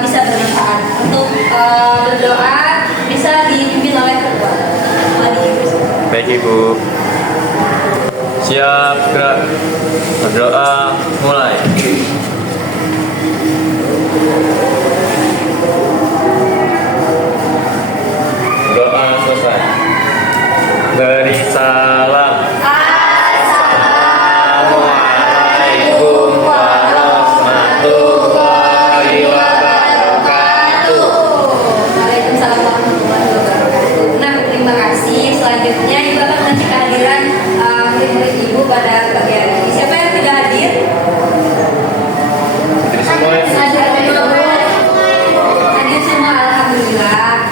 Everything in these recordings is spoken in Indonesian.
bisa bermanfaat. Untuk berdoa bisa dipimpin oleh ketua. Baik Ibu. Siap, gerak. Berdoa mulai. Doa selesai. Beri salam. Assalamualaikum warahmatullahi wabarakatuh. Waalaikumsalam warahmatullahi wabarakatuh. Nah, terima kasih. Selanjutnya Ibu akan mengecek kehadiran murid-murid Ibu pada pagi hari ini. Siapa yang tidak hadir? Jadi semua Hadir semua, alhamdulillah.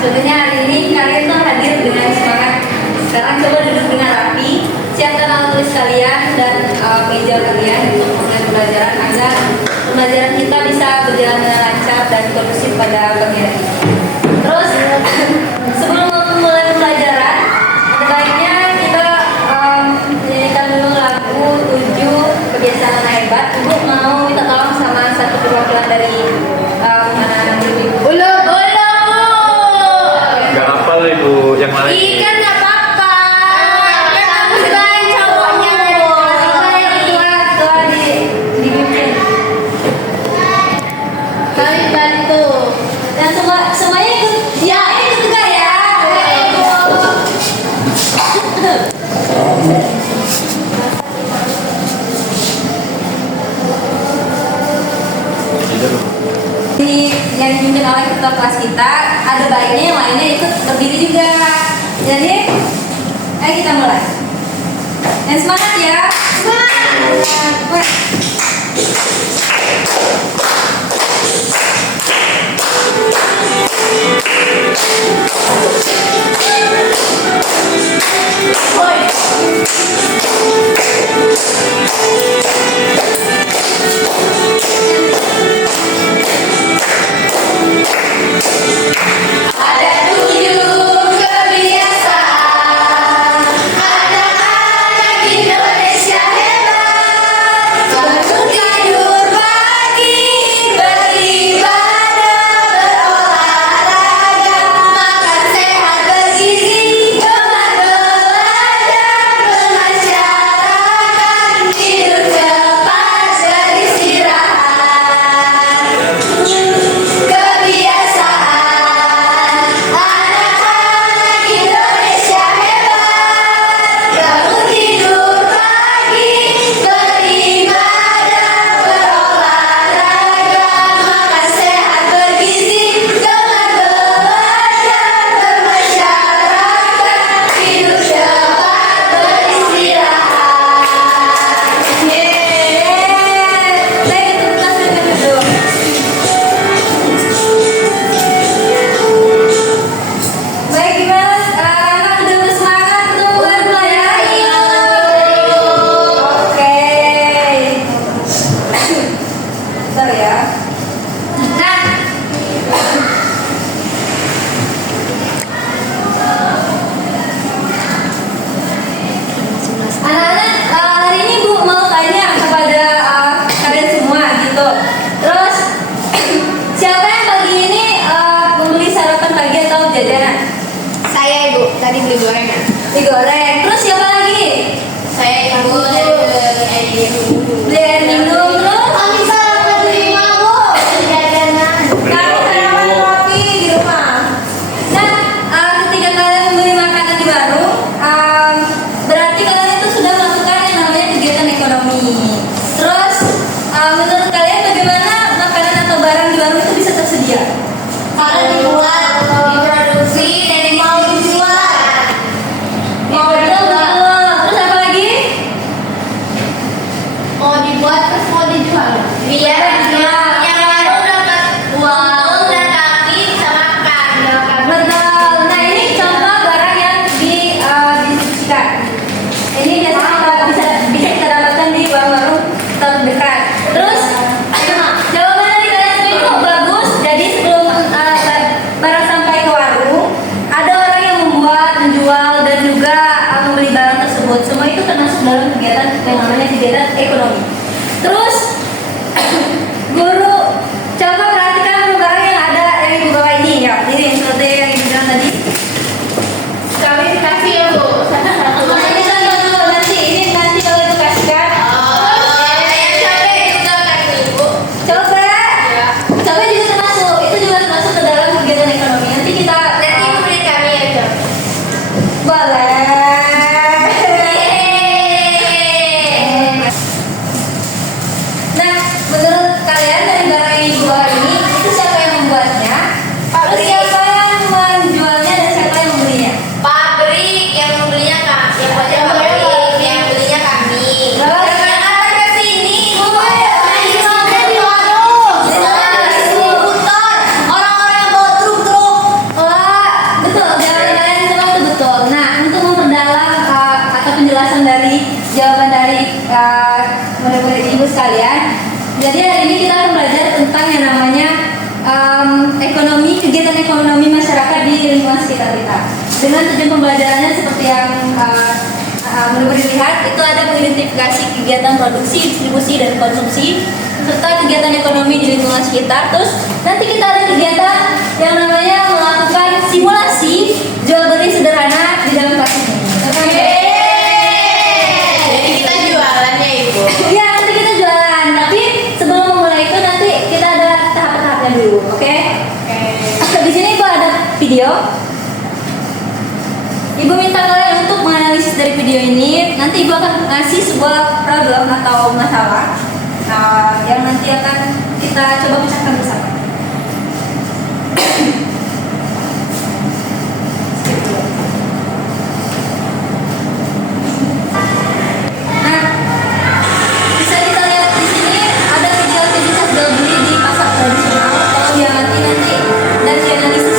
Sebenarnya hari ini kalian tuh hadir dengan semangat. Sekarang coba duduk dengan rapi, siapkan alat tulis kalian dan meja kalian untuk mulai pembelajaran agar pembelajaran kita bisa berjalan dengan lancar dan kondusif pada pagi hari ini. Terus sebelum mulai pembelajaran, ada baiknya kita menyanyikan dulu lagu 7 Kebiasaan Anak Hebat. Ibu mau minta tolong sama satu perwakilan dari mana Ibu? nggak hafal Ibu yang mana? Ikan nggak apa-apa. Kamu selain cowoknya. Ketua dipimpin. Kami bantu. Dan semuanya ikut. Ya ikut juga ya. Ini yang dipimpin oleh ketua kelas kita, ada baiknya yang lainnya ikut berdiri juga. Jadi, ayo kita mulai. Dan semangat ya. Semangat. Ada 7 kebiasaan anak-anak Indonesia hebat. Bangun tidur pagi, beribadah, berolahraga, makan sehat bergizi, gemar belajar, bermasyarakat, tidur cepat, beristirahat. Kebiasaan anak-anak Indonesia hebat. Bangun tidur pagi, beribadah, berolahraga, makan sehat bergizi, gemar belajar, bermasyarakat, tidur cepat, beristirahat. Yeay. Saya ikut kelas dulu. Baik, gimana? Anak udah bersemangat untuk belajar? Oke. Bentar ya. Nah, anak-anak, hari ini Bu mau tanya kepada kalian semua gitu. Terus, siapa yang pagi ini membeli sarapan pagi atau jajanan? Saya Ibu, tadi beli gorengan. Digoreng. Terus siapa lagi? Saya Ibu dari beli Beli air minum. Terus Kami sarapan di rumah Bu. Jajanan. kami sarapan kopi di rumah. Nah, ketika kalian membeli makanan di warung, berarti kalian itu sudah melakukan yang namanya kegiatan ekonomi. Terus, menurut kalian bagaimana makanan atau barang di warung itu bisa tersedia? Karena dibuat, diproduksi, dan mau dijual. Mau dengan tujuan pembelajarannya seperti yang mudah dilihat, itu ada mengidentifikasi kegiatan produksi, distribusi, dan konsumsi serta kegiatan ekonomi di lingkungan sekitar. Terus nanti kita ada kegiatan yang namanya melakukan simulasi jual beli sederhana di dalam kelas ini. Jadi kita jualannya Ibu. Iya, nanti kita jualan, tapi sebelum memulai itu nanti kita ada tahap-tahapnya dulu, oke? Di sini Ibu ada video. Ibu minta kalian untuk menganalisis dari video ini. Nanti Ibu akan ngasih sebuah problem atau masalah yang nanti akan kita coba pecahkan bersama. Nah, bisa kita lihat di sini ada video aktivitas jual beli di pasar tradisional. Kalau diamati nanti dan dianalisis.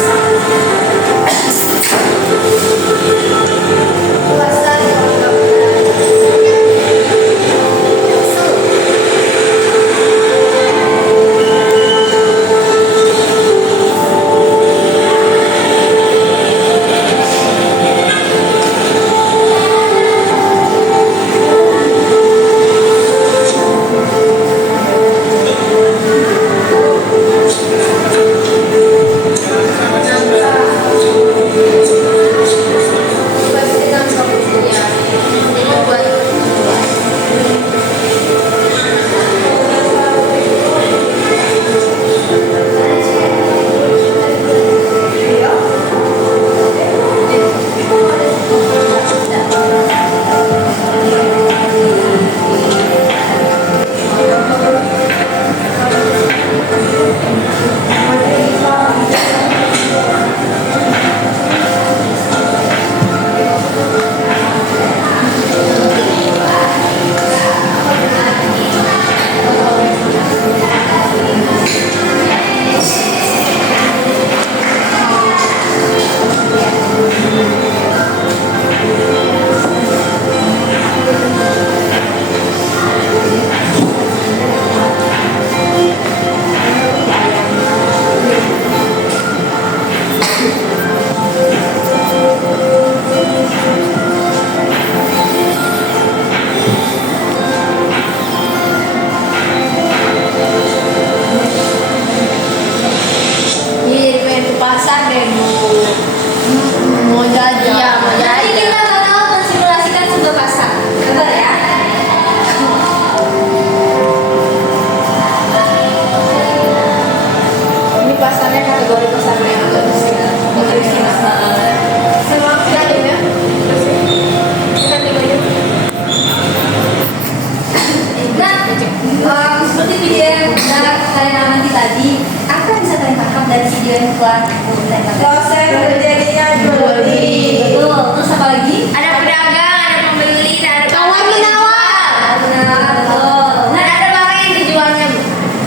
Proses terjadinya jual beli. Betul. Terus apa lagi? Ada pedagang, ada pembeli, ada tawar menawar. Betul. Dan ada barang yang dijualnya, Bu.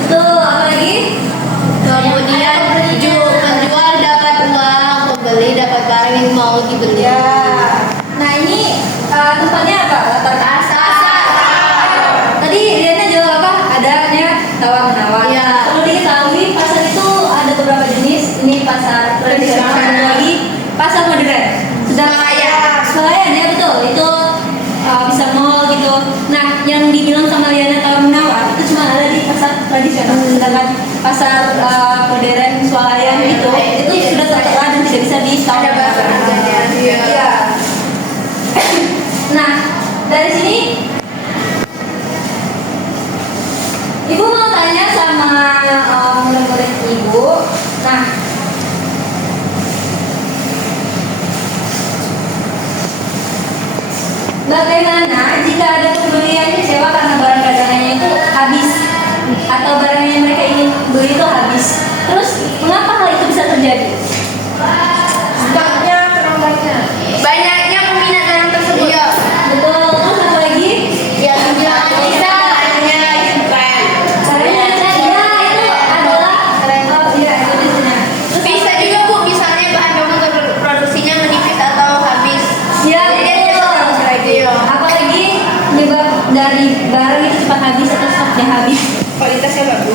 Betul. Apa lagi? Kemudian penjual dapat uang, pembeli dapat barang yang mau dibeli. Nah ini tempatnya apa? Latar Pasar. Tadi lihatnya jual apa? Adanya tawar menawar. Iya. Perlu diketahui pasar itu ada beberapa jenis. Ini pasar tradisional, ada lagi pasar modern. Swalayan ya betul. Itu bisa mall gitu. Nah yang dibilang sama Liana tawar menawar itu cuma ada di pasar tradisional. Sedangkan pasar modern swalayan itu sudah tertera dan tidak bisa di tawar menawar. Iya. Nah, dari sini Ibu mau tanya sama murid-murid Ibu. Nah, bagaimana jika ada pembelian kecewa karena barang dagangannya itu habis atau barang yang mereka ingin beli itu habis? Terus mengapa hal itu bisa terjadi? Stoknya kurang banyak. Banyaknya peminat barang tersebut. Iya. Betul. Terus apa lagi? Ya, juga bisa hanya tren. Caranya ya itu adalah itu biasanya. Bisa juga Bu, misalnya bahan baku produksinya menipis atau habis. Ya, Jadi dia betul. harus lagi. Apalagi penyebab dari barang itu cepat habis atau stoknya habis. Kualitasnya bagus.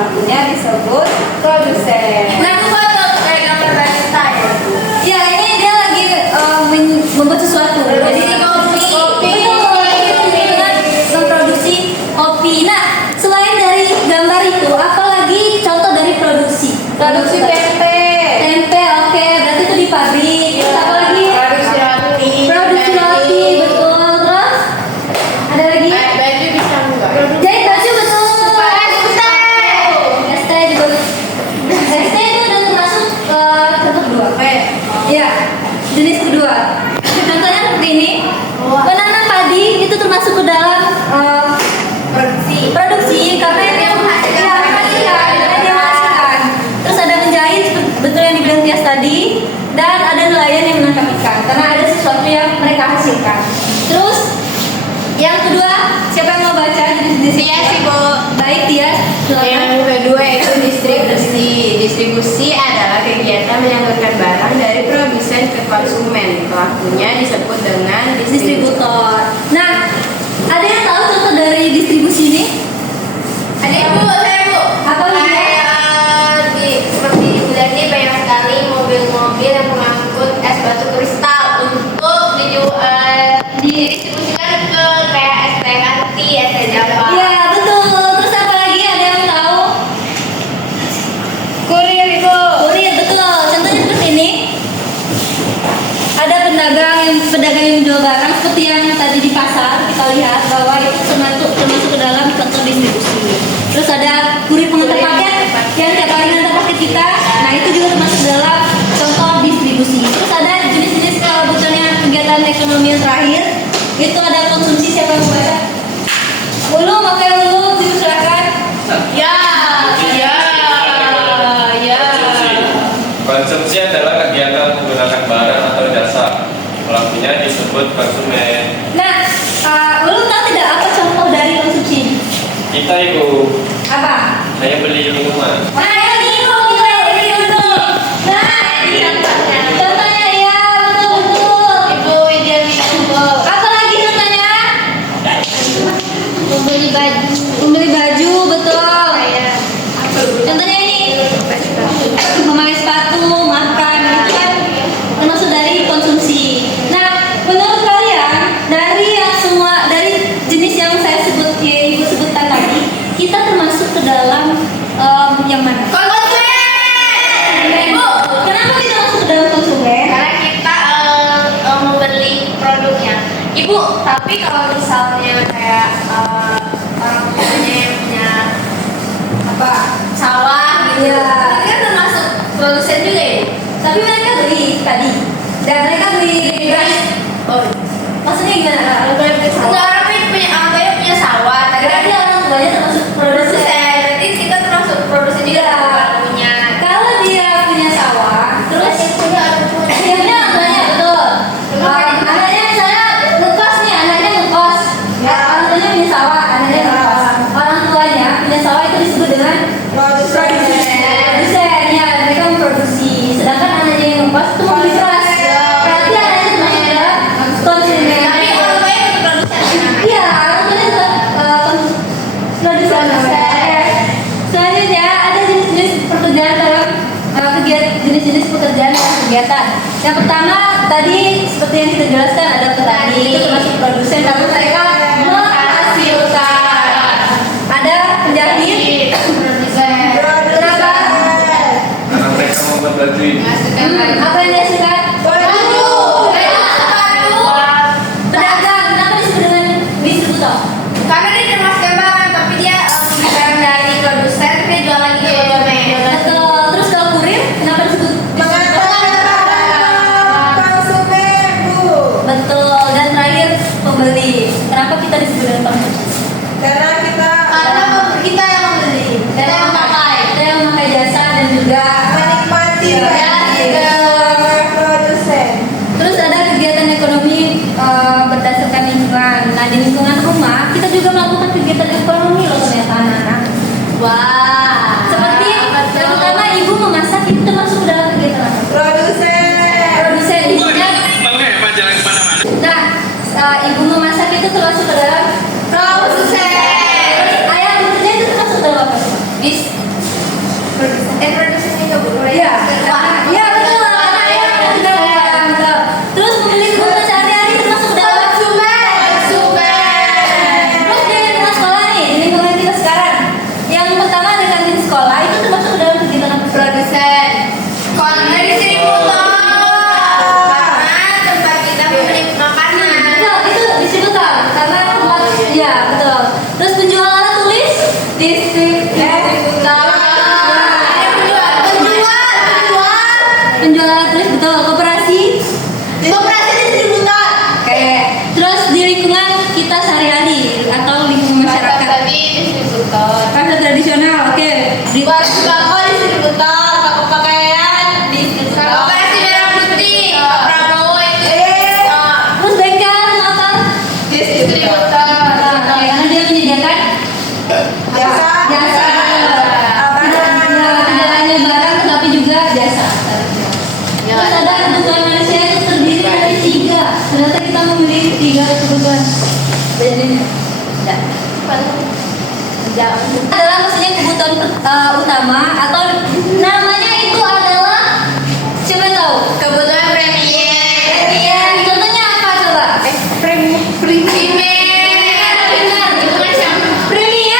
pelakunya disebut produsen. Nah, aku foto kayak gambar barista ya. Ya, ini dia lagi membuat sesuatu. Jadi Produksi kopi. Betul, ini dengan memproduksi kopi. Nah, selain dari gambar itu, apa lagi contoh dari produksi? Produksi tempe. Tempe, oke, berarti itu di pabrik. Terus apa lagi? Produksi roti. Produksi roti, betul. Terus ada lagi? Baju bisa enggak? Jahit baju, betul. Sepatu. ST juga. ST itu udah termasuk contoh kedua. Iya, jenis kedua. Contohnya seperti ini. Wah. Menanam padi itu termasuk ke dalam produksi karena Dia menghasilkan ya, menghasilkan, dia menghasilkan. Terus ada menjahit betul yang dibilang Tias tadi, dan ada nelayan yang menangkap ikan karena ada sesuatu yang mereka hasilkan. Terus yang kedua, siapa yang mau baca jenis-jenis? Iya sih, Bu. Baik, Tias. Silakan. Yang kedua itu distribusi. Distribusi adalah kegiatan menyalurkan barang dari produsen ke konsumen. Pelakunya disebut dengan Distributor. Nah, ada yang tahu contoh dari distribusi ini? Ada yang Bu, saya Bu. Apa Bu? Seperti di bulan ini banyak sekali mobil-mobil yang mengangkut es batu kristal untuk didistribusikan ke kayak es teh kanti, es teh java. Iya, betul. Terus apa lagi? Ada yang tahu? Kurir Ibu. Kurir, betul. Contohnya seperti ini. Ada pedagang yang menjual barang seperti yang tadi di pasar. Kita lihat bahwa itu termasuk ke dalam sektor distribusi. Terus ada kurir pengantar paket yang tiap hari ngantar paket kita. Nah, itu juga termasuk dalam contoh distribusi. Terus ada jenis-jenis kebutuhannya kegiatan ekonomi yang terakhir. Itu ada konsumsi. Siapa yang mau baca? Ulu, maka Ulu, silakan. Ya, ya, ya. Konsumsi adalah kegiatan menggunakan barang atau jasa. Pelakunya disebut konsumen. Nah, Ulu tahu tidak apa contoh dari konsumsi ini? Kita Ibu, Apa? saya beli minuman. Nah, ini betul. Nah, ini contohnya ya, betul. Ibu Widya Widodo. Apa lagi contohnya? Membeli baju. Membeli baju, betul. Kayak apa? Contohnya ini, memakai sepatu, makan, itu kan termasuk dari konsumsi. Nah, menurut kalian dari yang semua dari jenis yang saya sebut, ya, Ibu sebutkan tadi, kita termasuk ke dalam yang mana? Konsumen. Ibu. Kenapa kita masuk ke dalam konsumen? Karena kita membeli produknya. Ibu, tapi kalau misalnya kayak orang tuanya yang punya Apa? sawah gitu, Iya. itu kan termasuk produsen juga ya? Tapi mereka beli tadi, dan mereka beli beras. Oh, Maksudnya gimana? enggak, orang punya sawah, tapi kan Berarti orang tuanya termasuk produsen. produsen, berarti kita termasuk produsen juga Iya. kalau punya. Kalau dia punya sawah, terus dia punya anaknya betul. Anaknya misalnya ngekos nih, anaknya ngekos. Ya, orang tuanya punya sawah, anaknya ngekos. Orang tuanya punya sawah itu disebut dengan produsen. Produsen, ya, mereka memproduksi. Sedangkan anaknya yang ngekos itu membeli beras. Berarti anaknya termasuk dalam konsumen. Tapi orang tuanya itu produsen. Iya, orang tuanya produsen. Selanjutnya ada jenis-jenis pekerjaan dalam jenis-jenis pekerjaan dalam kegiatan. Yang pertama tadi seperti yang kita jelaskan ada petani, itu termasuk produsen karena mereka menghasilkan. Ada penjahit, kenapa? Karena mereka membuat baju ini. Apa yang dihasilkan? Baju. Pedagang, kenapa disebut dengan distributor? Karena dia termasuk barang, tapi dia barang dari produsen, tapi dia jual lagi ke konsumen. Betul. Terus kalau kurir, kenapa disebut Konsumen, Bu. betul. Dan terakhir pembeli. Kenapa kita disebut dengan konsumsi? Karena kita yang membeli, kita yang memakai. Kita yang memakai jasa dan juga Menikmati ya, juga produsen. terus ada kegiatan ekonomi berdasarkan lingkungan. Nah, di lingkungan rumah kita juga melakukan kegiatan ekonomi loh ternyata anak-anak. Wah. Seperti yang pertama ibu memasak itu termasuk dalam kegiatan apa? Produsen ibunya. Nah, ibu memasak itu termasuk ke dalam Produsen. ayah bekerja itu termasuk dalam apa? Penjual alat tulis betul. Koperasi distributor. Oke. Terus di lingkungan kita sehari-hari atau lingkungan masyarakat. Pasar tradisional. Oke. Di Warung sembako distributor, toko pakaian distributor. Koperasi merah putih, Pak Prabowo itu terus bengkel motor. distributor. Karena dia menyediakan jasa. Tidak hanya barang tetapi juga jasa. Terus ada kebutuhan manusia itu terdiri dari 3. Ternyata kita memiliki 3 kebutuhan. Adalah maksudnya kebutuhan utama atau namanya itu adalah siapa yang tahu? Kebutuhan premier. Contohnya apa coba? Premier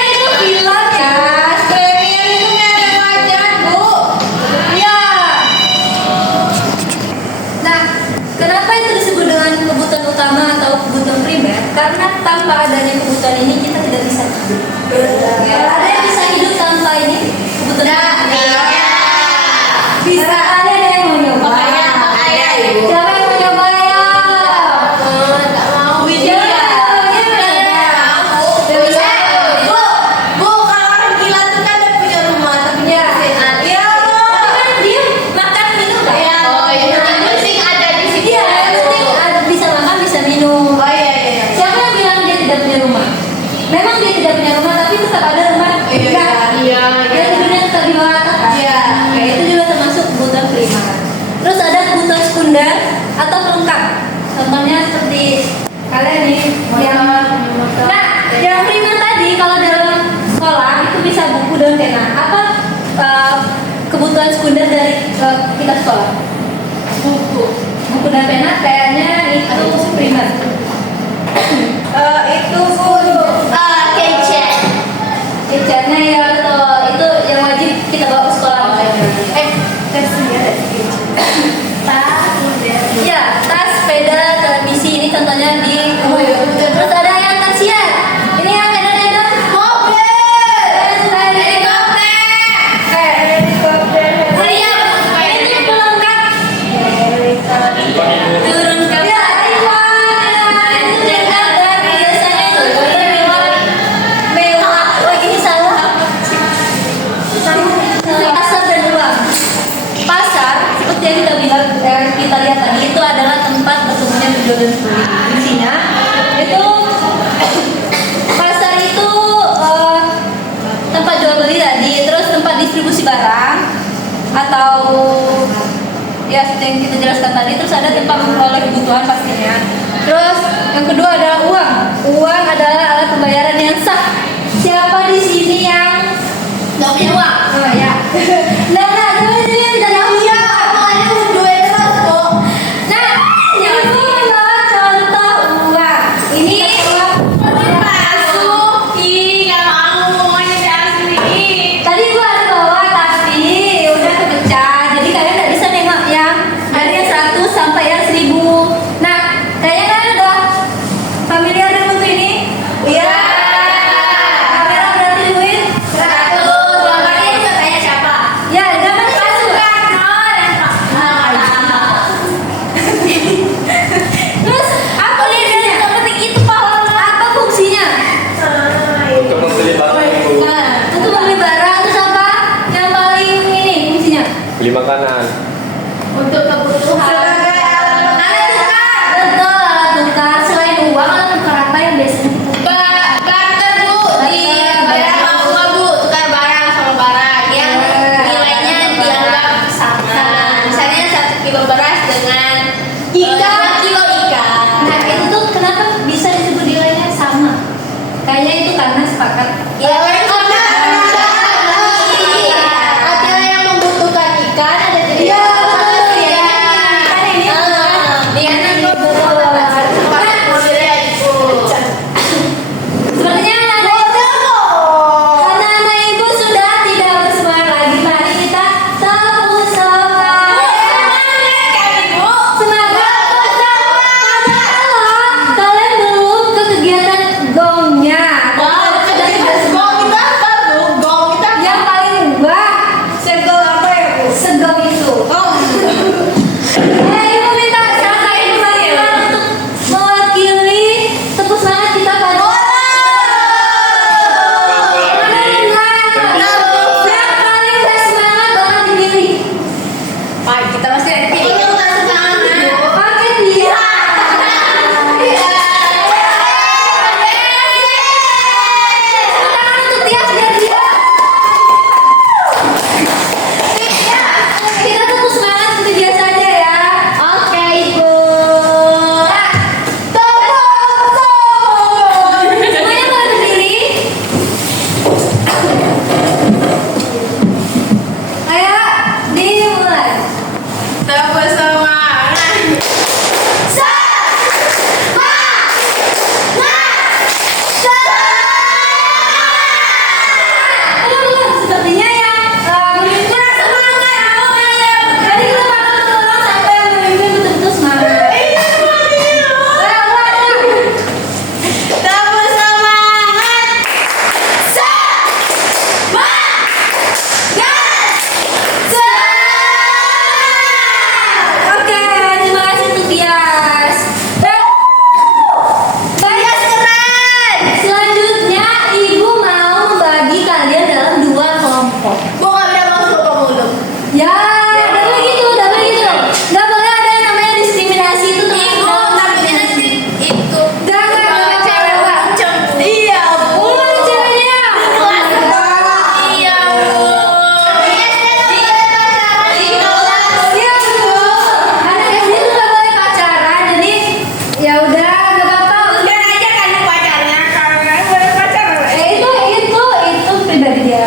itu film ya. Premier itu merek wajan, Bu. Ya. Nah, kenapa itu disebut dengan kebutuhan utama atau kebutuhan primer? Karena tanpa adanya kebutuhan ini kita tidak bisa hidup. Ada yang bisa hidup tanpa ini kebutuhan? Bisa. Ada yang mau nyoba? Ada, Ibu. Siapa yang mau nyoba ya? Enggak mau. Widya. Bu, kalau orang gila tuh kan udah punya rumah, tapi dia Iya. Kan dia makan minum kan? yang penting ada di sini. Iya, yang penting ada bisa makan bisa minum. Oh iya. Siapa yang bilang dia tidak punya rumah? Memang dia tidak punya rumah, tapi tetap ada rumah. Iya. Dia tidurnya tetap di bawah atap. Iya. Kayak itu juga termasuk kebutuhan primer. Terus ada kebutuhan sekunder atau pelengkap. Contohnya seperti kalian nih yang nah, yang primer tadi kalau dalam sekolah itu bisa buku dan pena. Apa kebutuhan sekunder dari kita sekolah? Buku dan pena kayaknya itu primer. Itu Kecatnya ya betul, itu yang wajib kita bawa ke sekolah. Ya, tas, sepeda, televisi ini contohnya di. Terus ada yang tersier. Ini yang kadang-kadang helikopter. Ini pelengkap. Turun ke ya, itu dan biasanya itu mewah. Lagi ini salah. Pasar dan uang. Pasar seperti yang kita lihat tadi itu adalah tempat bertemunya penjual dan pembeli. Isinya itu pasar itu tempat jual beli tadi, terus tempat distribusi barang atau ya seperti yang kita jelaskan tadi. Terus ada tempat memperoleh kebutuhan pastinya. Terus yang kedua adalah uang. Uang adalah alat pembayaran yang sah. Siapa di sini yang nggak punya uang? Oh ya. Nah, tapi ini yang tidak punya. Nah, yang kedua contoh uang. Ini tadi gua ada bawa tapi udah kepecah. Jadi kalian nggak bisa nengok yang dari yang 100 sampai yang 1000. Nah, kayaknya kalian udah familiar dengan bentuk ini? Iya. Kamera berarti dulu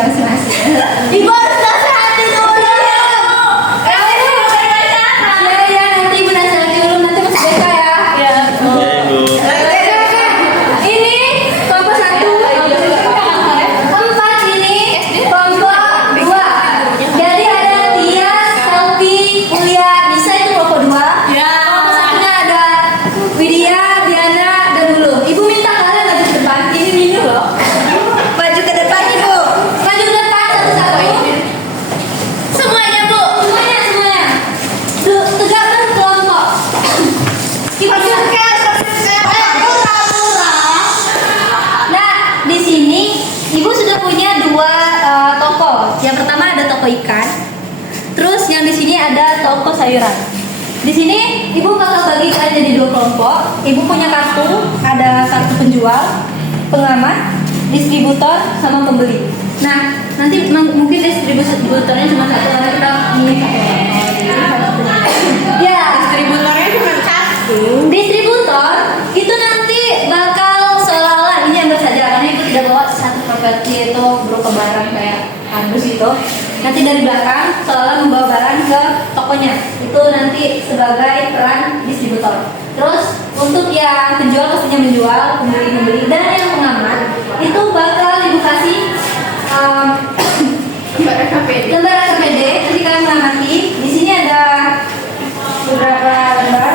masing-masing. Ibu harus nasihati dulu. Ya, nanti ibu nasihati dulu, nanti masuk BK ya. Ya, Ibu. Ini kelompok 1, keempat ini kelompok 2. Jadi ada Tias, Selvi, Kulia, Nisa itu kelompok 2. Kelompok 1-nya ada Widya, Diana, dan Lulu. Ibu minta kalian maju ke depan. Ini minu loh. Maju ke depan ibu. Maju ke depan satu-satu. Semuanya bu. Semuanya. Tegak berkelompok. Nah, di sini ibu sudah punya 2 toko. Yang pertama ada toko ikan. Terus yang di sini ada toko sayuran. Di sini ibu bakal bagi kalian jadi 2 kelompok. Ibu punya kartu, ada kartu penjual, pengamat, distributor, sama pembeli. Nah, nanti mungkin distributornya cuma 1 karena kita milih 1 orang. Ya, Distributornya cuma 1. distributor itu nanti bakal seolah-olah ini ambil saja karena itu tidak bawa satu properti itu berupa barang kayak kardus itu. Nanti dari belakang seolah membawa barang ke tokonya. Itu nanti sebagai peran distributor. Terus untuk yang penjual pastinya menjual, pembeli membeli, dan yang pengamat itu bakal ibu kasih lembaran KPD. Nanti kalian mengamati. Di sini ada beberapa lembar.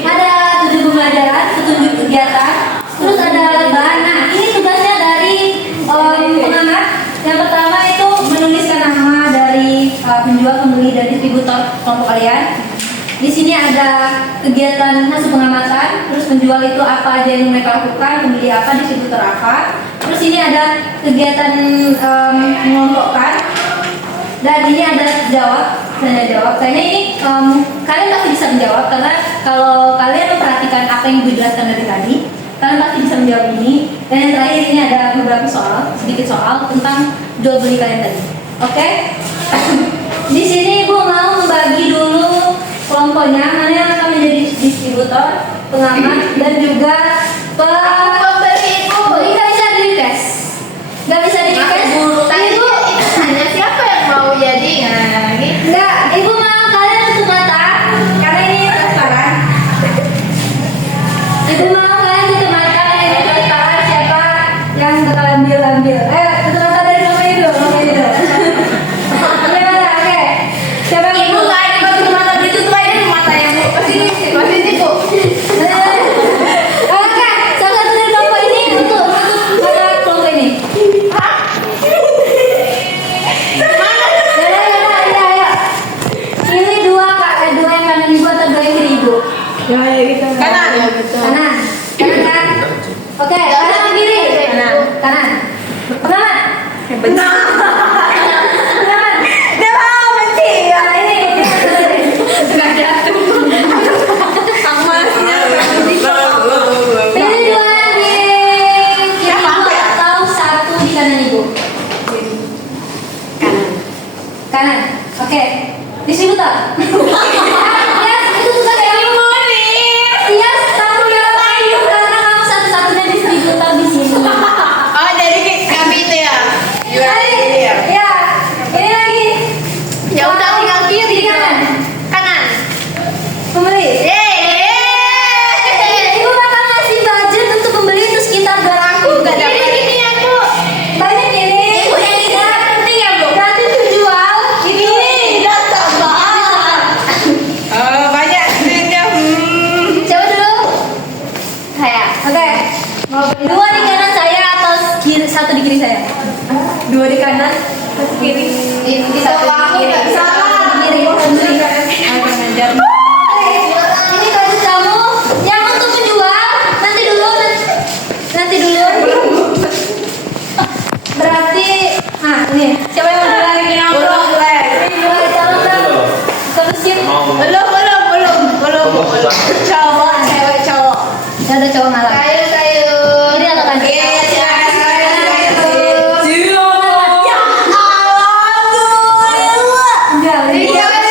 Ada 7 pembelajaran, petunjuk kegiatan, terus ada bahan. Nah, ini tugasnya dari pengamat. Yang pertama itu menuliskan nama dari penjual, pembeli, dan distributor kelompok kalian. Di sini ada kegiatan hasil pengamatan, terus penjual itu apa aja yang mereka lakukan, pembeli apa, distributor apa. Terus ini ada kegiatan mengelompokkan. Dan ini ada saya jawab. Kayaknya ini kalian pasti bisa menjawab karena kalau kalian memperhatikan apa yang ibu jelaskan dari tadi, kalian pasti bisa menjawab ini. Dan yang terakhir ini ada beberapa sedikit soal tentang jual beli kalian tadi. Oke? Di sini ibu mau membagi dulu kelompoknya, mana yang akan menjadi distributor, pengamat, dan juga pembeli. Ibu nggak bisa di request. Nggak bisa di request. Ibu Hanya siapa yang mau jadi? Nah, gitu. enggak, ibu mau kalian tutup mata karena ini transparan. Ibu mau kalian tutup mata karena ini transparan. Siapa yang bakal ambil? Tutup mata dari mama itu. Tutup mata, oke. Siapa yang Ibu nggak ada tutup mata, ditutup aja di matanya bu. Posisi bu. Oke, salah satu dari kelompok ini untuk mata kelompok ini. Ya. Ini dua yang kanan ibu atau 2 yang kiri ibu? Kanan. Kanan kan? Oke, kanan atau kiri? Kanan. Pengamat. Dia mau benci. Ya ini. Nggak jatuh. Sama. Pilih 2 di kiri ibu atau 1 di kanan ibu. Kanan. Oke. Distributor. Ya, itu tugas dari ibu. Iya, kamu yang lain karena kamu satu-satunya distributor di sini. Oh jadi kami itu ya. Ya, ini lagi. Ya udah tinggal kiri kanan. Kanan. Pembeli. Ibu bakal ngasih budget untuk pembeli itu sekitar 200. Nggak dapat. Ini ya bu. Banyak ini. Ibu yang ini penting ya bu. Nanti dijual. Ini. Banyak duitnya. Siapa dulu? Saya. Oke. 2 di kanan saya atau 1 di kiri saya? 2 di kanan, 1 kiri. Di satu kiri. Salah. Di kiri. Pembeli. Ini baju kamu yang untuk menjual. Nanti dulu. Berarti, ini siapa yang mau jual? Tolong dong. Terusin. Belum. Cowok, cewek, cowok. Ada cowok malam. Kayu. Ini atau kan? Iya, silakan. Enggak, Iya, kalian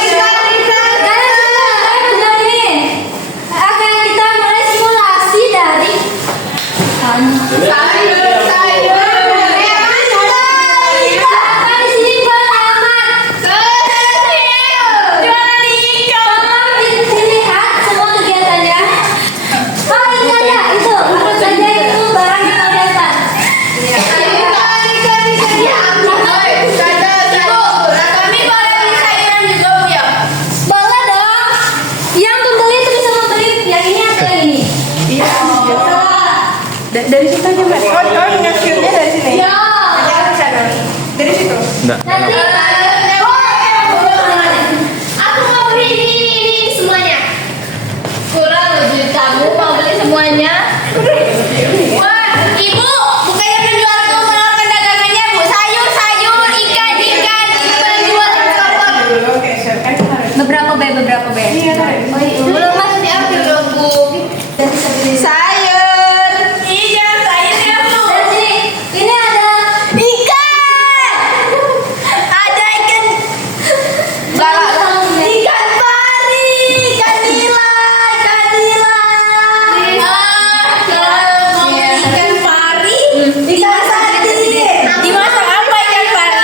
Enggak. Nanti Aku mau beli ini semuanya. Kurang lebih kamu mau beli semuanya. Wah, ibu, bukannya penjual tuh menawarkan dagangannya, bu. Sayur, ikan, penjual ekspor. beberapa B. Oh, iya. Belum masih diambil loh, bu. Sayur. Iya, sayurnya bu. Dan sini, ini ada Ikan. Ada ikan. Ikan pari, ikan nila. Kalau mau ikan pari, dimasak apa ikan pari?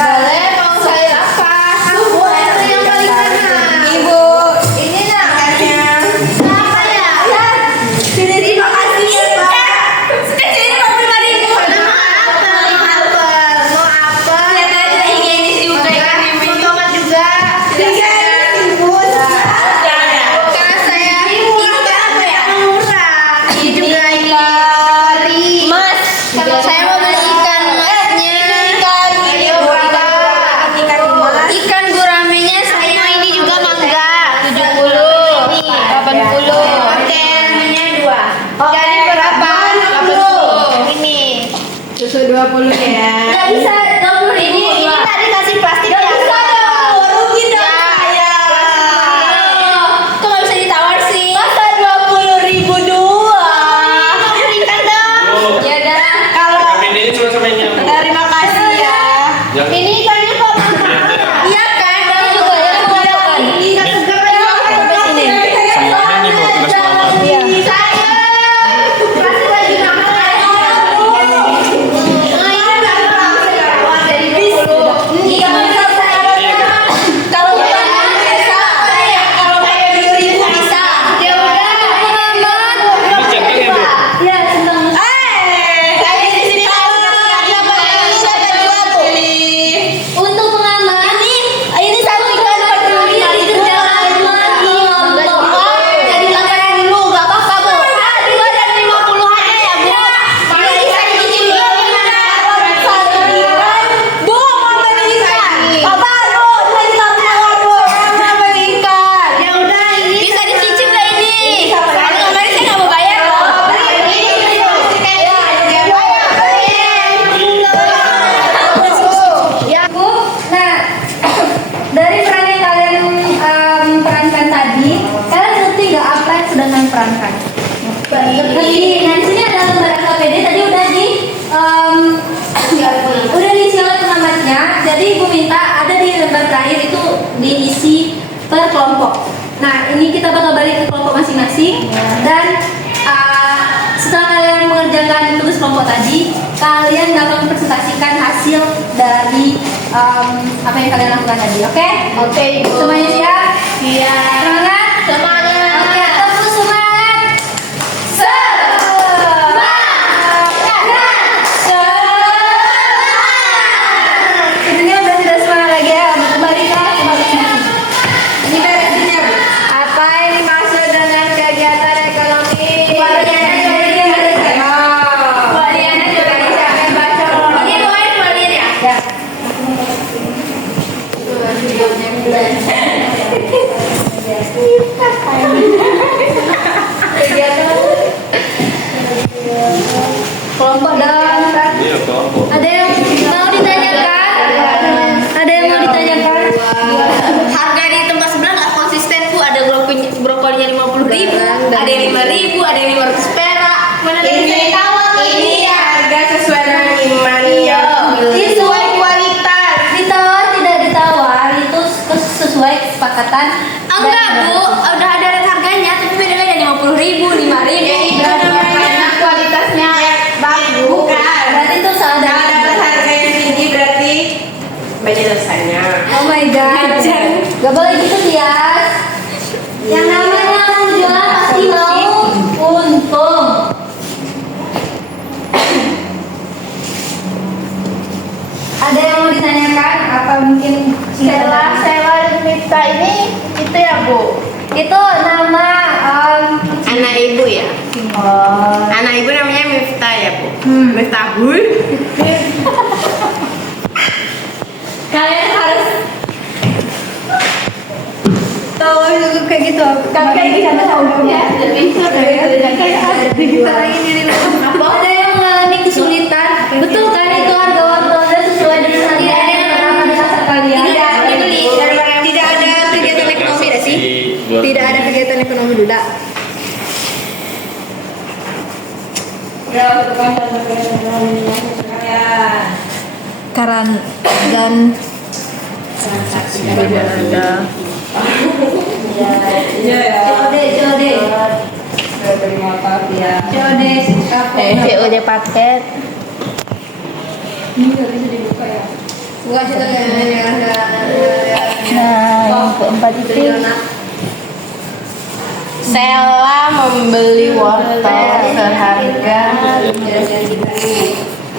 Boleh mau sayur apa? Bu, itu yang paling kanan. Ibu, ini namanya apa ya? Terima kasih ya, Pak. Sekecil ini mau 5.000. Nama apa? Mau apa? Lihat aja higienis juga ikan ini. Mau tomat juga. Karena saya ini apa ya? Murah. Ini juga ikan mas. Saya mau beli ikan masnya. Ikan guramenya saya ini juga mangga 70, 80. Hotelnya 2. Jadi berapa? 80. Ini susu 20 ya. nggak bisa 20.000. Ini tadi kasih plastik ya. Bisa dong, rugi dong saya. Kok nggak bisa ditawar sih? Masa 20.000 dua? Berikan dong. Bu, Ya udah. kalau ini cuma sama ini Bu. Terima kasih ya. Yang- Ini ikannya kok mahal? Iya kan? Kamu juga ya ini ikan segar aja. Sini. Semuanya nih Bu, tugas mama. Iya. Saya kasih lagi nama. Kalau kayak 2.000 bisa. Ya udah, Ini centang ya Bu? Iya, senang. Saya di sini tahu siapa jual tuh. Untuk pengaman, Ini satu ikan 45 itu jangan lagi jadi 80 nggak apa-apa bu. Dua dan 50 aja ya bu. Ini saya cicip dulu bu mau beli ikan. Baru beli bu mau beli ikan. Ya udah ini bisa dicicip lah ini. Kalau kemarin saya nggak mau bayar loh. ya Bu. Nah, dari peran yang kalian perankan tadi, kalian ngerti nggak apa yang sedang kalian perankan? Ngerti. Nah, di sini ada lembar KPD tadi udah diisi oleh pengamatnya. Jadi Ibu minta ada di lembar terakhir itu diisi per kelompok. Nah, ini kita bakal balik ke kelompok masing-masing dan setelah kalian mengerjakan tugas kelompok tadi, kalian dapat mempresentasikan hasil dari apa yang kalian lakukan tadi, oke? Oke ibu. Semuanya siap? Iya. Semangat? Semangat. Oke, tepuk semangat. Sebenarnya udah tidak semangat lagi ya, kembali ke masing-masing. Ini beresinnya bu. Apa yang dimaksud dengan kegiatan ekonomi? Waliana coba siapa yang baca? Ini pokoknya kembaliin ya. Ya. Kelompok dong. Iya kelompok. Ada yang mau ditanyakan? Ada yang mau ditanyakan? Harga di tempat sebelah nggak konsisten bu. Ada brokolinya 50.000, ada yang 5.000, ada yang 500 perak. Mana ada yang bisa ditawar? Ini harga sesuai dengan iman. Iya. Sesuai kualitas. Ditawar tidak ditawar itu sesuai kesepakatan. Enggak bu, udah ada rate harganya, tapi beda-beda 50.000, 5.000. Ya itu namanya kualitasnya bagus. Bukan. Berarti itu salah Kalau dari. dapat harga yang tinggi berarti banyak dosanya. Oh my god. Gak boleh gitu Tias. Yang namanya penjual pasti mau untung. Ada yang mau ditanyakan? Apa mungkin Sewa Mifta ini itu ya bu? itu nama Anak ibu ya? oh, Anak ibu namanya Mifta ya bu? Hmm. Miftahul? Kalian harus tahu itu kayak gitu. kayak gitu ya. Apa ada yang mengalami kesulitan? Betul kan itu harga wortelnya sesuai dengan harga yang pertama dasar kalian. Tidak ada kegiatan ekonomi dah sih. Tidak ada kegiatan ekonomi dulu. Ya, Karan dan Terima kasih ya. COD paket. Ini nggak bisa dibuka ya. Bukan cerita Nah, yang keempat itu Sela membeli wortel seharga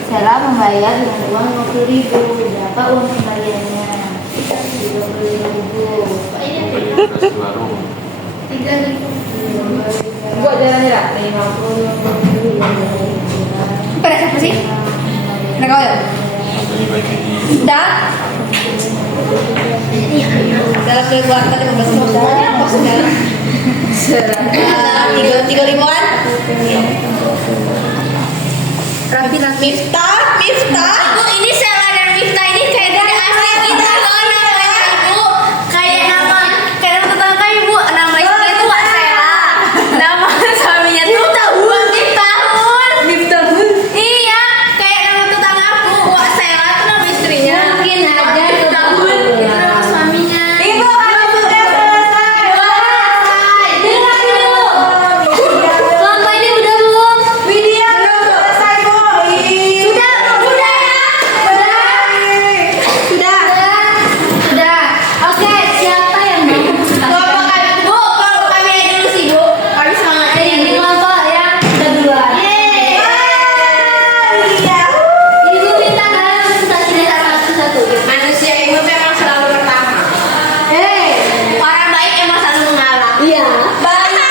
Sela membayar dengan uang 50.000. Berapa uang kembaliannya? 30.000. warung. 3.000. Gua jalan ya. 50. Pada siapa sih? Mereka ya? Bagi-bagi di Dan dalam keluarga 15 tahun apa sekarang? 35-an. Miftah. Ibu, ini Sela dan Miftah ini kayak dari asli kita loh namanya Ibu. Kayak nama tetangga Ibu, nama istrinya itu Wak Sela. Nama suaminya tuh Miftahun. Iya, kayak nama tetangga aku Wak Sela itu nama istrinya. Mungkin aja Miftahun itu nama suaminya. Ibu, sudah selesai. Dengar dulu. Sampai ini udah belum? Widya belum selesai, Bu. Sudah. Oke, siapa yang mau? Kelompok kami aja dulu sih, Bu. Kami semangat aja. Ini kelompok yang kedua. Ibu minta kalian presentasinya satu-satu. Manusia itu memang selalu pertama. Orang baik emang selalu mengalah. Iya. Baik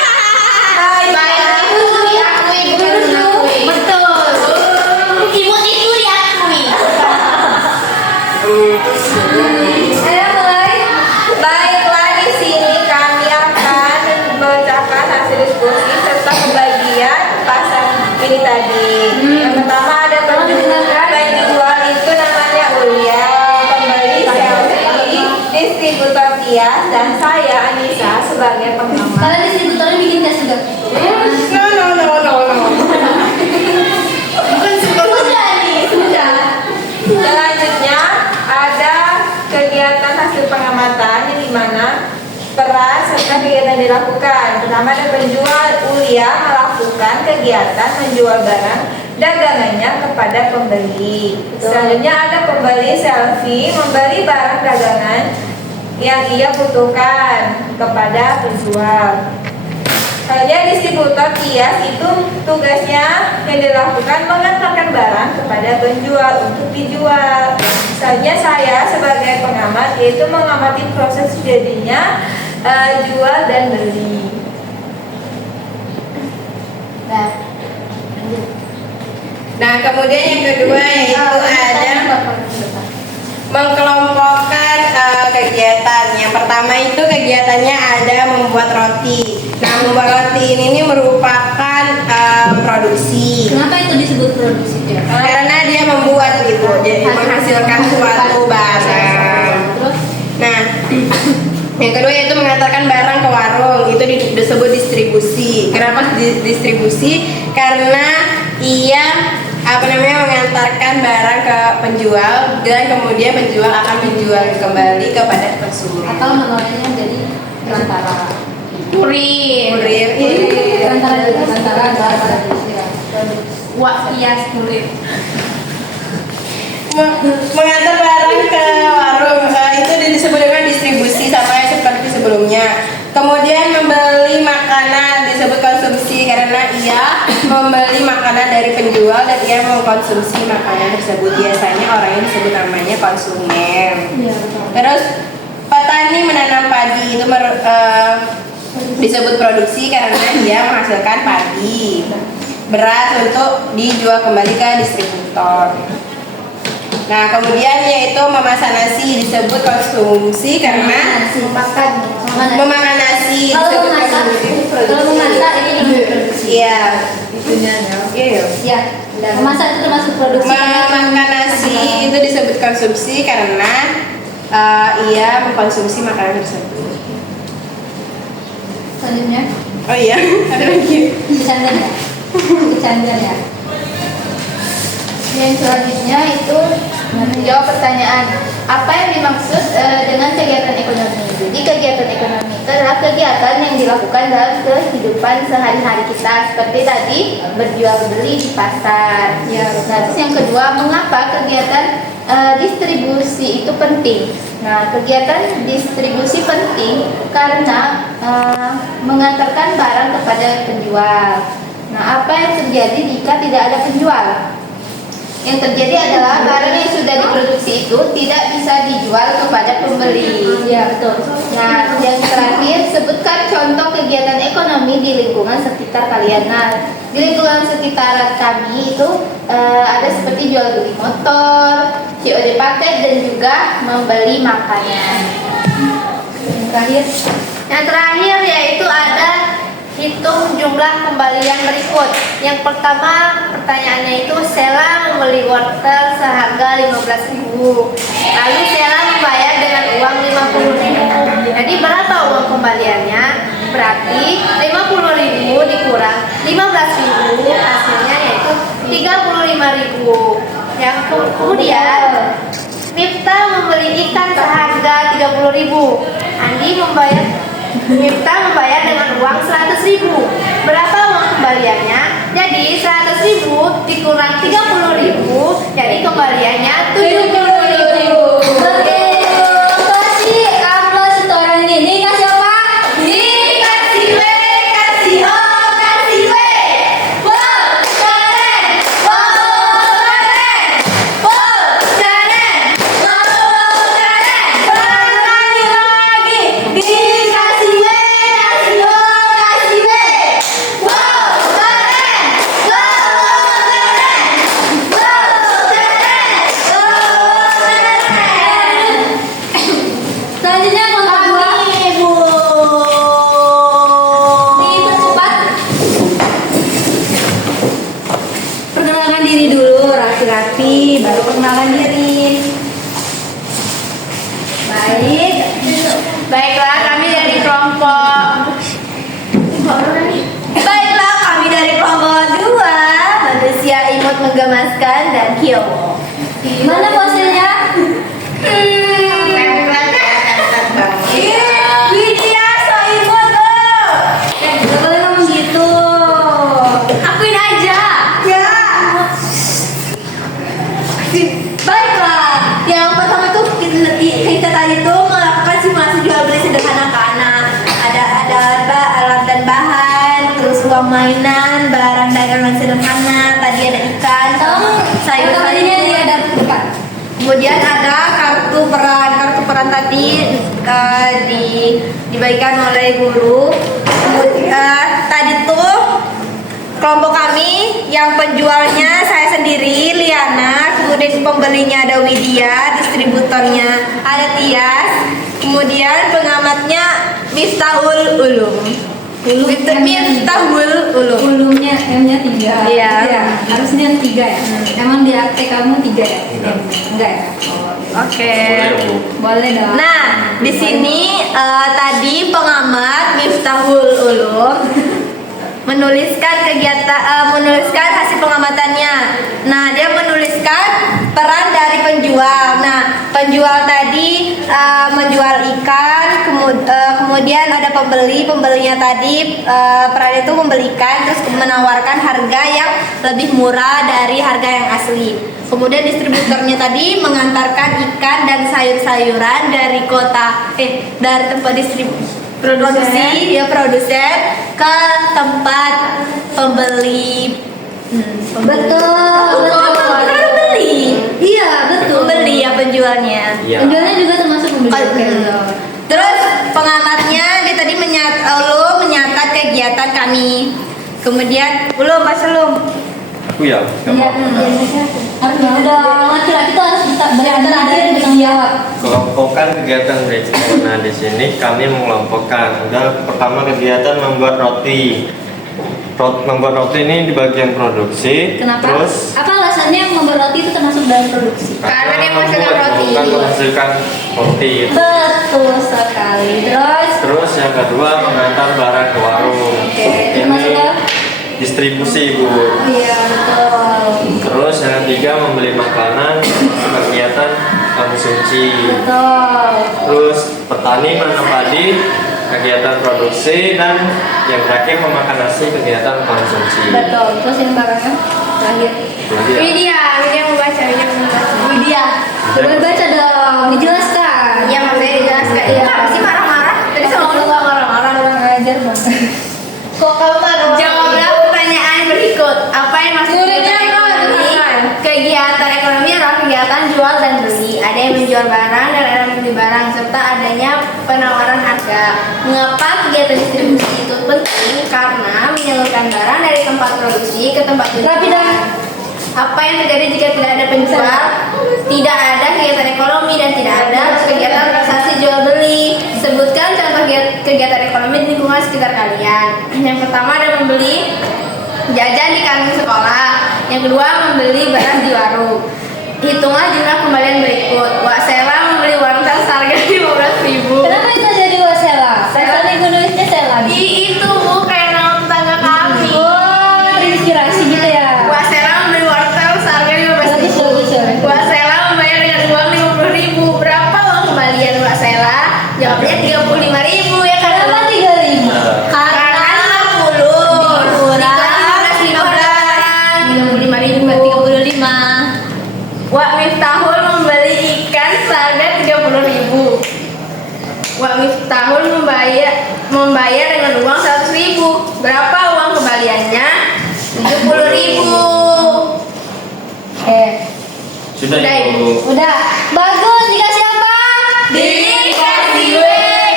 itu diakui bukan mengakui. Betul. Imut itu diakui. Saya mulai. Baiklah, di sini kami akan membacakan hasil diskusi serta pembagian pasang ini tadi. Yang pertama ada penjual itu namanya Ulia, pembeli Selfie, distributor Tias, dan saya Anissa sebagai pengamat. Kalian distributornya bikin tes juga. No. Sudah. Selanjutnya ada kegiatan hasil pengamatan di mana peran serta kegiatan dilakukan. Pertama ada penjual Ulia melakukan kegiatan menjual barang dagangannya kepada pembeli. Selanjutnya ada pembeli Selfie membeli barang dagangan yang ia butuhkan kepada penjual. Selanjutnya distributor Tias itu tugasnya yang dilakukan mengantarkan barang kepada penjual untuk dijual. Selanjutnya saya sebagai pengamat yaitu mengamati proses jadinya jual dan beli. Nah, kemudian yang kedua yaitu ada mengkelompokkan kegiatan. Yang pertama itu kegiatannya ada membuat roti. Nah, membuat roti ini merupakan produksi. Kenapa itu disebut produksi? Karena dia membuat gitu, jadi menghasilkan suatu barang. Terus Nah, yang kedua yaitu mengantarkan barang ke warung, itu disebut distribusi. Kenapa distribusi? Karena ia mengantarkan barang ke penjual dan kemudian penjual akan menjual kembali kepada konsumen. atau namanya jadi perantara. Kurir. Perantara Wak Tias kurir. Mengantar barang ke warung itu disebut dengan distribusi sama seperti sebelumnya. Kemudian membeli makanan disebut konsumsi karena ia membeli makanan dari penjual dan ia mengkonsumsi makanan tersebut. Biasanya orang yang disebut namanya konsumen. Iya, Terus petani menanam padi itu disebut produksi karena dia menghasilkan padi. Beras untuk dijual kembali ke distributor. Nah, kemudian yaitu memasak nasi disebut konsumsi karena memakan nasi Kalau disebut memasak, konsumsi. kalau memasak itu termasuk produksi. Iya. Itunya ya. Iya. Ya, memasak itu termasuk produksi. Memakan nasi itu disebut konsumsi karena ia mengkonsumsi makanan tersebut. Selanjutnya, Oh iya, ada lagi. bercanda ya. Bercanda ya. Yang selanjutnya itu menjawab pertanyaan apa yang dimaksud dengan kegiatan ekonomi. Jadi kegiatan ekonomi itu adalah kegiatan yang dilakukan dalam kehidupan sehari-hari kita seperti tadi berjual beli di pasar. Ya, Nah, terus yang kedua, mengapa kegiatan distribusi itu penting? Nah, kegiatan distribusi penting karena mengantarkan barang kepada penjual. Nah, apa yang terjadi jika tidak ada penjual? Yang terjadi adalah barang yang sudah diproduksi itu tidak bisa dijual kepada pembeli. Ya, betul. Nah, yang terakhir, sebutkan contoh kegiatan ekonomi di lingkungan sekitar kalian. Nah, di lingkungan sekitar kami itu ada seperti jual beli motor, COD paket, dan juga membeli makanan. Yang terakhir, Yang terakhir yaitu ada hitung jumlah kembalian berikut. Yang pertama pertanyaannya itu Sela membeli wortel seharga 15.000. Lalu Sela membayar dengan uang 50.000. Jadi berapa uang kembaliannya? Berarti 50.000 dikurang 15.000 hasilnya yaitu 35.000. Yang kemudian Miftah membeli ikan seharga 30.000. Miftah membayar dengan uang 100.000. Berapa uang kembaliannya? Jadi 100.000 dikurang 30.000, jadi kembaliannya 70.000. oke, kasih amplas setoran ini kasih apa? Kasih W, kasih O, kasih W. Wow, keren. Wow, keren. Wow, keren. Wow, keren. Lagi. Dikasih W, kasih O, kasih W. Wow, keren. Wow, keren. Wow, keren. Wow, keren. Selanjutnya kelompok dua. Ibu. Dipercepat. Perkenalkan diri dulu, rapi-rapi, baru perkenalkan diri. Baik. Baiklah, kami dari kelompok dua, manusia imut menggemaskan dan kiowo. Mana posenya? Widya, so imut loh. Gak boleh ngomong gitu. Akuin aja. Ya. Baiklah, yang pertama tuh kita tadi tuh melakukan simulasi jual beli sederhana ke anak. Ada alat dan bahan, terus uang mainan, barang dagangan sederhana. Tadi ada ikan, sayur Tadinya dia ada bukan. Kemudian ada kartu peran tadi dibagikan oleh guru. Tadi tuh kelompok kami yang penjualnya saya sendiri Liana, kemudian pembelinya ada Widya, distributornya ada Tias, kemudian pengamatnya Miftahul Ulum. Miftahul Ulum. Ulumnya M-nya 3. Iya. Harusnya 3 ya. Emang di akte kamu 3 ya? Enggak ya? Oke. Boleh dong. Nah, di sini tadi pengamat Miftahul Ulum menuliskan hasil pengamatannya. Nah, dia menuliskan peran dari penjual. Nah, penjual tadi menjual ikan, kemudian ada pembelinya tadi peran itu membelikan terus menawarkan harga yang lebih murah dari harga yang asli. Kemudian distributornya tadi mengantarkan ikan dan sayur-sayuran dari dari tempat produsen ke tempat pembeli. Betul. Pembeli. Iya, betul. Pembeli ya penjualnya. Iya. Penjualnya juga termasuk pembeli. Terus pengamatnya dia tadi menyatat kegiatan kami. Kemudian belum. Aku ya. Iya, Harus banget dong. Laki-laki tuh harus benar-benar ada yang bertanggung jawab. Kelompokkan kegiatan Rachel. Nah, di sini kami mengelompokkan. Udah, pertama kegiatan membuat roti. Membuat roti ini di bagian produksi. Kenapa? Terus Apa alasannya membuat roti itu termasuk dalam produksi? Karena dia menghasilkan roti. bukan menghasilkan roti. Betul sekali. Terus yang kedua mengantar barang ke warung. Oke, itu masuk Ini ke? distribusi, Bu. Iya betul. Terus yang ketiga membeli makanan, kegiatan konsumsi. Betul. Terus petani menanam padi, kegiatan produksi, dan yang terakhir memakan nasi, kegiatan konsumsi. Betul. Terus yang belakangnya terakhir. Jadi ya, Widya membaca. Widya, boleh baca dong, dijelaskan. Iya, maksudnya dijelaskan. Iya. Kenapa sih marah-marah? Tadi sama Kalau nggak marah-marah orang ajar bang. kok kamu marah? Jawablah pertanyaan berikut. Apa yang masuk Muridnya kegiatan apa? ekonomi? Kegiatan ekonomi adalah kegiatan jual dan beli. Ada yang menjual barang dan ada yang membeli barang serta adanya penawaran harga. Mengapa kegiatan distribusi itu penting? Karena menyalurkan barang dari tempat produksi ke tempat tujuan. Rapi dah. Apa yang terjadi jika tidak ada penjual? Tidak ada kegiatan ekonomi dan tidak ada kegiatan transaksi jual beli. Sebutkan contoh kegiatan ekonomi di lingkungan sekitar kalian. Yang pertama ada membeli jajan di kantin sekolah. Yang kedua membeli barang di warung. Hitunglah jumlah kembalian berikut. Wak Sela membeli wortel seharga 15.000. Kenapa itu jadi wasela? Saya gue nulisnya Sela. Itu Bu, kayak nama tetangga kami. Oh, terinspirasi gitu ya. Wak Sela membeli wortel seharga 15.000. Bagus. Wak Sela membayar dengan uang 50.000. Berapa uang kembalian Wak Sela? Jawabnya 35.000 ya kan? Kenapa 3.000? Karena 50 15 35.000 35. Wak Miftahul membeli ikan seharga 30.000. Wak Miftahul membayar dengan uang 100.000. Berapa uang kembaliannya? 70.000. sudah Udah, Ibu. Udah. Bagus, dikasih apa? Kasih W,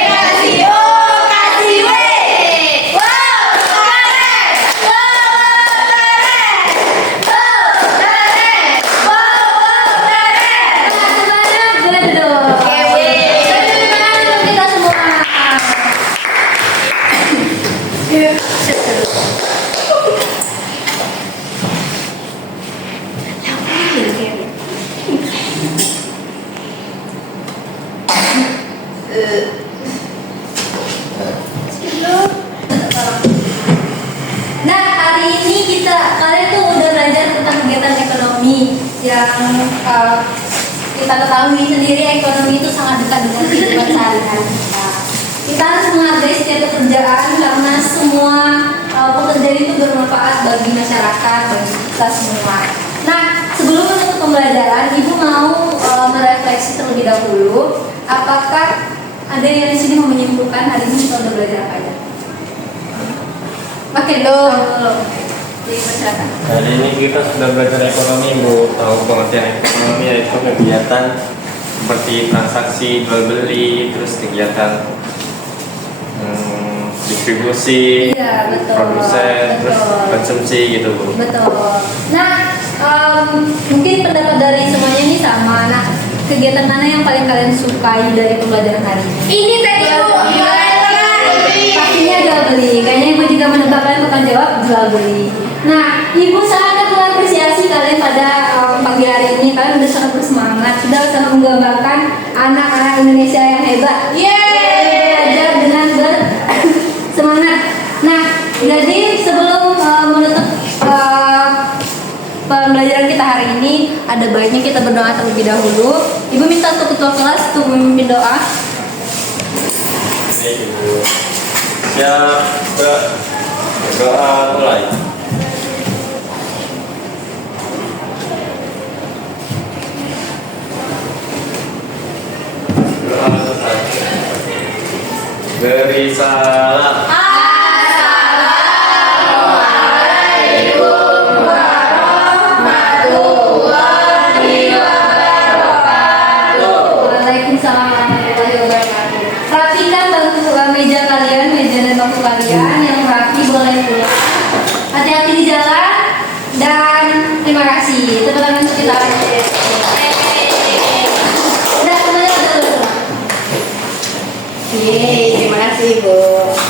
kasih O, kasih W. Wow, keren. Wow, keren. Wow, keren. Wow, keren. Semuanya boleh dong. Oke, Bu. Tepuk tangan untuk kita semua. Nah, hari ini kalian tuh udah belajar tentang kegiatan ekonomi yang kita ketahui sendiri ekonomi itu sangat dekat dengan kehidupan sehari-hari kita. Kita harus menghargai setiap pekerjaan karena semua pekerjaan itu bermanfaat bagi masyarakat, bagi kita semua. Nah, sebelum menutup pembelajaran, Ibu mau merefleksi terlebih dahulu. Apakah ada yang di sini mau menyimpulkan hari ini kita udah belajar apa aja? Oke, dong. Jadi masyarakat. Hari ini kita sudah belajar ekonomi, Bu. Tahu pengertian ekonomi yaitu kegiatan seperti transaksi jual beli, terus kegiatan distribusi, Iya, betul. produsen, terus Betul. konsumsi gitu, Bu. Betul. Nah, mungkin pendapat dari semuanya ini sama. Nah, kegiatan mana yang paling kalian sukai dari pembelajaran hari ini? Ini tadi Bu, Pastinya jual beli. Kayaknya Ibu juga menebak kalian akan jawab jual beli. Nah, Ibu sangat mengapresiasi kalian pada pagi hari ini. Kalian udah sangat bersemangat, sudah sangat menggambarkan anak-anak Indonesia yang hebat. Belajar dengan bersemangat. Nah, jadi sebelum menutup pembelajaran kita hari ini, ada baiknya kita berdoa terlebih dahulu. Ibu minta untuk ketua kelas untuk memimpin doa. Ini Ibu. Siap, berdoa mulai. Doa selesai. Beri salam. Waalaikumsalam warahmatullahi wabarakatuh. Rapikan bangku meja kalian, meja dan bangku kalian yang rapi boleh pulang. Hati-hati di jalan dan terima kasih. Tepuk tangan untuk kita. Yeay, terima kasih Bu.